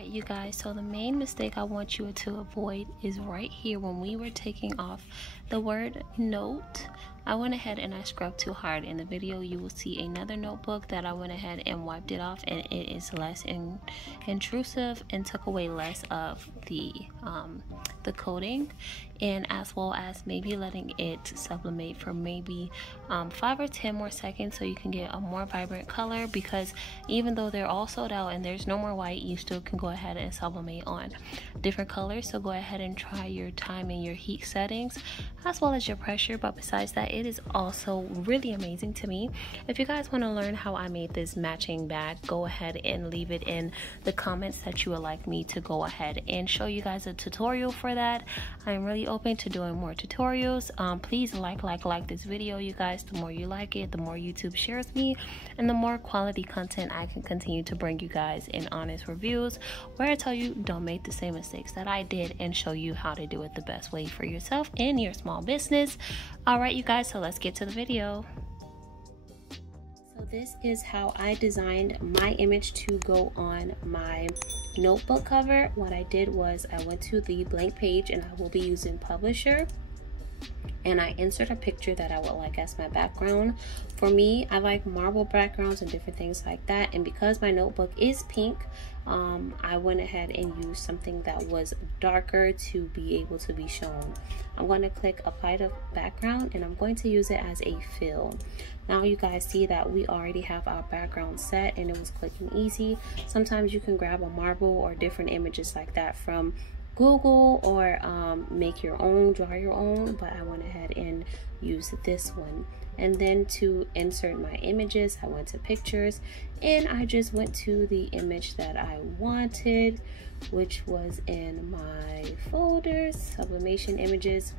Alright you guys, so the main mistake I want you to avoid is right here when we were taking off the word note. I went ahead and I scrubbed too hard. In the video you will see another notebook that I went ahead and wiped it off, and it is less intrusive and took away less of the coating, and as well as maybe letting it sublimate for maybe 5 or 10 more seconds so you can get a more vibrant color, because even though they're all sold out and there's no more white, you still can go ahead and sublimate on different colors. So go ahead and try your time and your heat settings as well as your pressure. But besides that, it is also really amazing to me. If you guys want to learn how I made this matching bag, go ahead and leave it in the comments that you would like me to go ahead and show you guys a tutorial for that. I'm really open to doing more tutorials. Please like this video, you guys. The more you like it, the more YouTube shares me, and the more quality content I can continue to bring you guys in honest reviews, where I tell you don't make the same mistakes that I did and show you how to do it the best way for yourself and your small business. Alright you guys, so let's get to the video. So this is how I designed my image to go on my notebook cover. What I did was I went to the blank page, and I will be using Publisher, and I insert a picture that I would like as my background. For me, I like marble backgrounds and different things like that, and because my notebook is pink, I went ahead and used something that was darker to be able to be shown. I'm going to click apply to background, and I'm going to use it as a fill. Now you guys see that we already have our background set, and it was quick and easy. Sometimes you can grab a marble or different images like that from Google, or make your own, draw your own, but I went ahead and used this one. And then to insert my images, I went to pictures, and I just went to the image that I wanted, which was in my folders, sublimation images,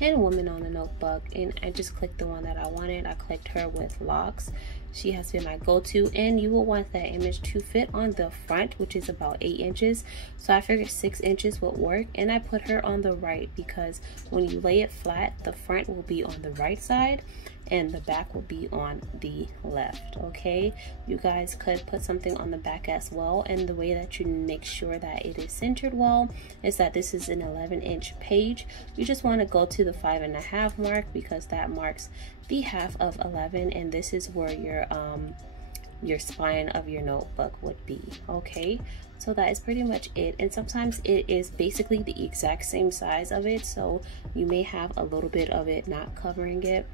and woman on the notebook, and I just clicked the one that I wanted. I clicked her with locks. She has been my go-to, and you will want that image to fit on the front, which is about 8 inches. So I figured 6 inches would work, and I put her on the right because when you lay it flat, the front will be on the right side and the back will be on the left. Okay, you guys could put something on the back as well, and the way that you make sure that it is centered well is that this is an 11-inch page. You just want to go to the 5.5 mark because that marks the half of 11, and this is where your spine of your notebook would be. Okay, so that is pretty much it, and sometimes it is basically the exact same size of it, so you may have a little bit of it not covering it,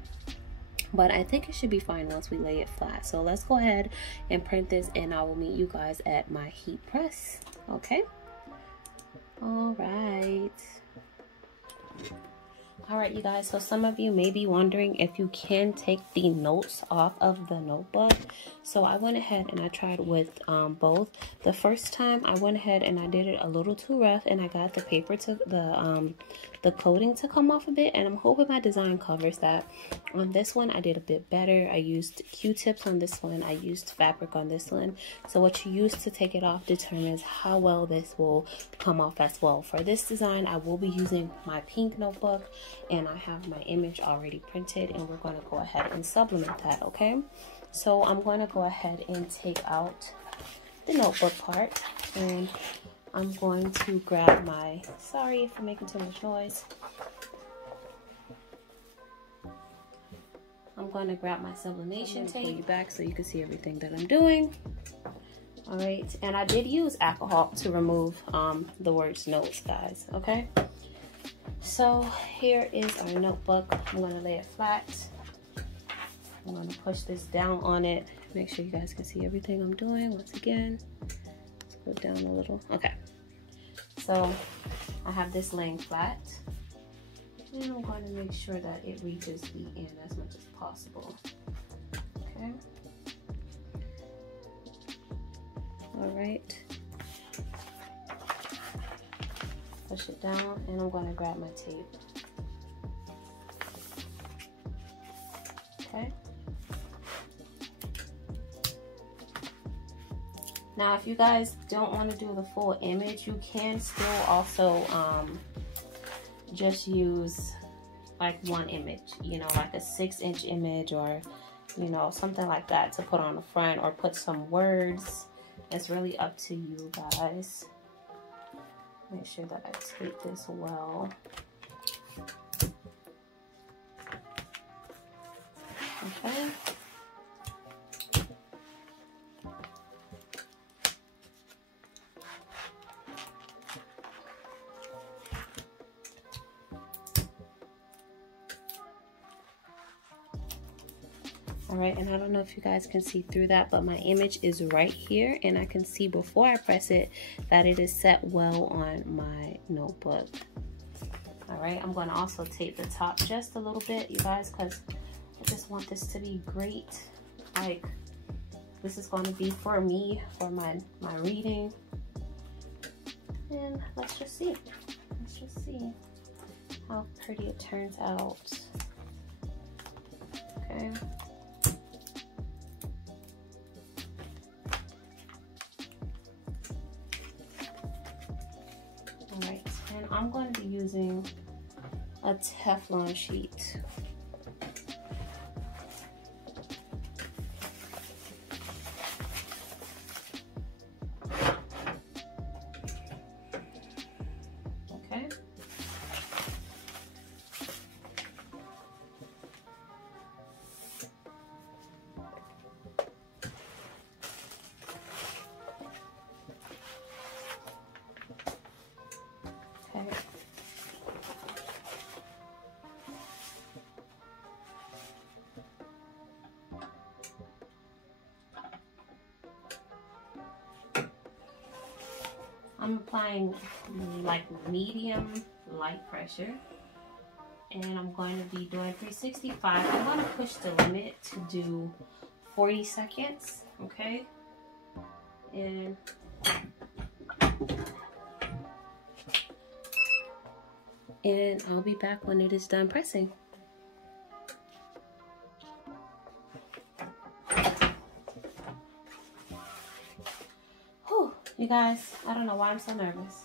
but I think it should be fine once we lay it flat. So let's go ahead and print this, and I will meet you guys at my heat press. Okay, all right. Alright you guys, so some of you may be wondering if you can take the notes off of the notebook. So I went ahead and I tried with both. The first time I went ahead and I did it a little too rough, and I got the paper to the coating to come off a bit, and I'm hoping my design covers that. On this one I did a bit better. I used Q-tips on this one, I used fabric on this one. So what you use to take it off determines how well this will come off as well. For this design I will be using my pink notebook, and I have my image already printed, and we're going to go ahead and sublimate that. Okay, so I'm going to go ahead and take out the notebook part, and I'm going to grab my, sorry if I'm making too much noise, I'm going to grab my sublimation tape. Pull you back so you can see everything that I'm doing. All right, and I did use alcohol to remove the words notes, guys. Okay, so here is our notebook. I'm going to lay it flat. I'm going to push this down on it. Make sure you guys can see everything I'm doing. Once again, let's go down a little. Okay, so I have this laying flat, and I'm going to make sure that it reaches the end as much as possible. Okay, all right. Push it down, and I'm going to grab my tape. Okay. Now, if you guys don't want to do the full image, you can still also just use like one image, you know, like a 6-inch image, or you know, something like that to put on the front, or put some words It's really up to you guys. Make sure that I tape this well. Okay. All right, and I don't know if you guys can see through that, but my image is right here, and I can see before I press it that it is set well on my notebook. All right, I'm going to also tape the top just a little bit, you guys, because I just want this to be great. Like, this is going to be for me, for my reading. And let's just see. Let's just see how pretty it turns out. Okay. Alright, and I'm going to be using a Teflon sheet. Okay. I'm applying like medium light pressure, and I'm going to be doing 365. I'm going to push the limit to do 40 seconds, okay? And I'll be back when it is done pressing. You guys, I don't know why I'm so nervous.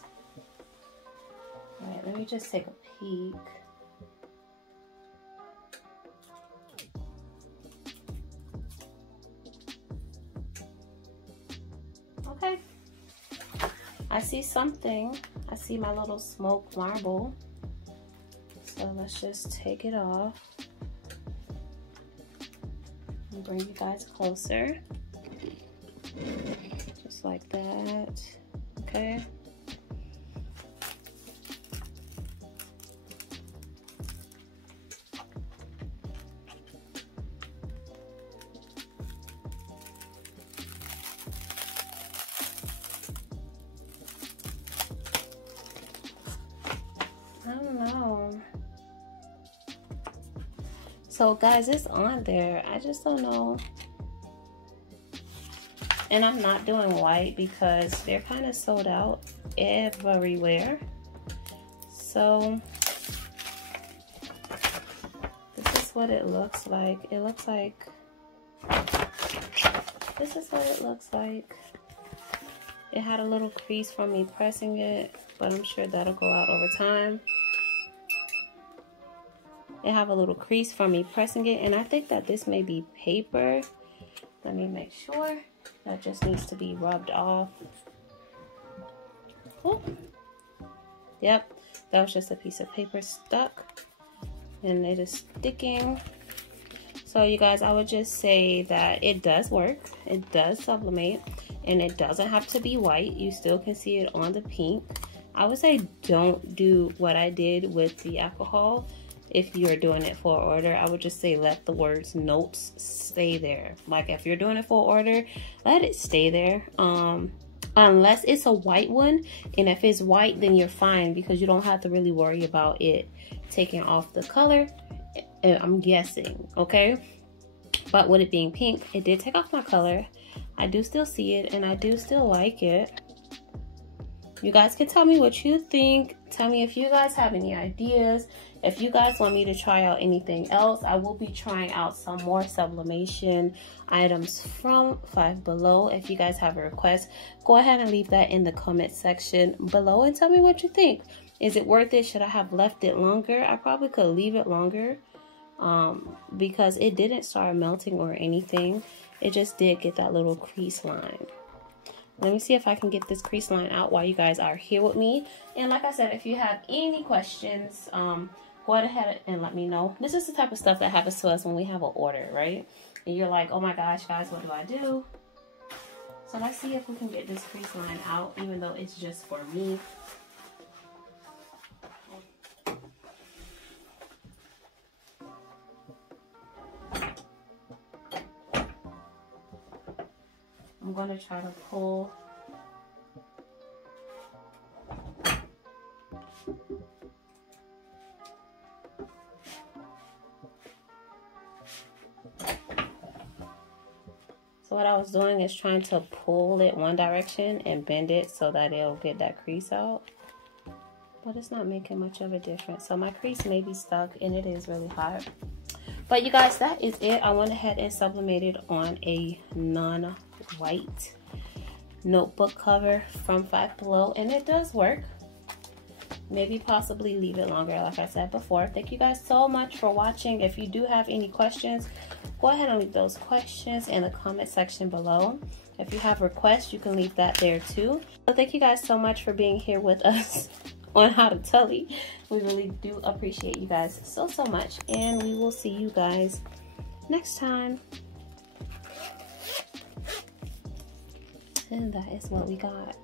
All right, let me just take a peek. Okay. I see something. I see my little smoked marble. So let's just take it off. And bring you guys closer. Just like that, okay? I don't know. So guys, it's on there. I just don't know. And I'm not doing white because they're kind of sold out everywhere. So this is what it looks like. It looks like, this is what it looks like. It had a little crease from me pressing it, but I'm sure that'll go out over time. It have a little crease from me pressing it, and I think that this may be paper. Let me make sure. That just needs to be rubbed off. Oh. Yep, that was just a piece of paper stuck, and it is sticking. So you guys, I would just say that it does work. It does sublimate, and it doesn't have to be white. You still can see it on the pink. I would say don't do what I did with the alcohol. If you're doing it for order, I would just say let the words notes stay there. Like if you're doing it for order, let it stay there. Unless it's a white one, and if it's white, then you're fine because you don't have to really worry about it taking off the color, I'm guessing, okay? But with it being pink, it did take off my color. I do still see it, and I do still like it. You guys can tell me what you think. Tell me if you guys have any ideas. If you guys want me to try out anything else, I will be trying out some more sublimation items from Five Below. If you guys have a request, go ahead and leave that in the comment section below and tell me what you think. Is it worth it? Should I have left it longer? I probably could leave it longer because it didn't start melting or anything. It just did get that little crease line. Let me see if I can get this crease line out while you guys are here with me. And like I said, if you have any questions, go ahead and let me know. This is the type of stuff that happens to us when we have an order, right? And you're like, oh my gosh, guys, what do I do? So let's see if we can get this crease line out, even though it's just for me. I'm going to try to pull. So what I was doing is trying to pull it one direction and bend it so that it'll get that crease out. But it's not making much of a difference. So my crease may be stuck and it is really hard. But you guys, that is it. I went ahead and sublimated on a non-white notebook cover from Five Below, and it does work. Maybe possibly leave it longer, like I said before. Thank you guys so much for watching. If you do have any questions, go ahead and leave those questions in the comment section below. If you have requests, you can leave that there too. So thank you guys so much for being here with us on HowtoTully. We really do appreciate you guys so much, and we will see you guys next time. And that is what we got.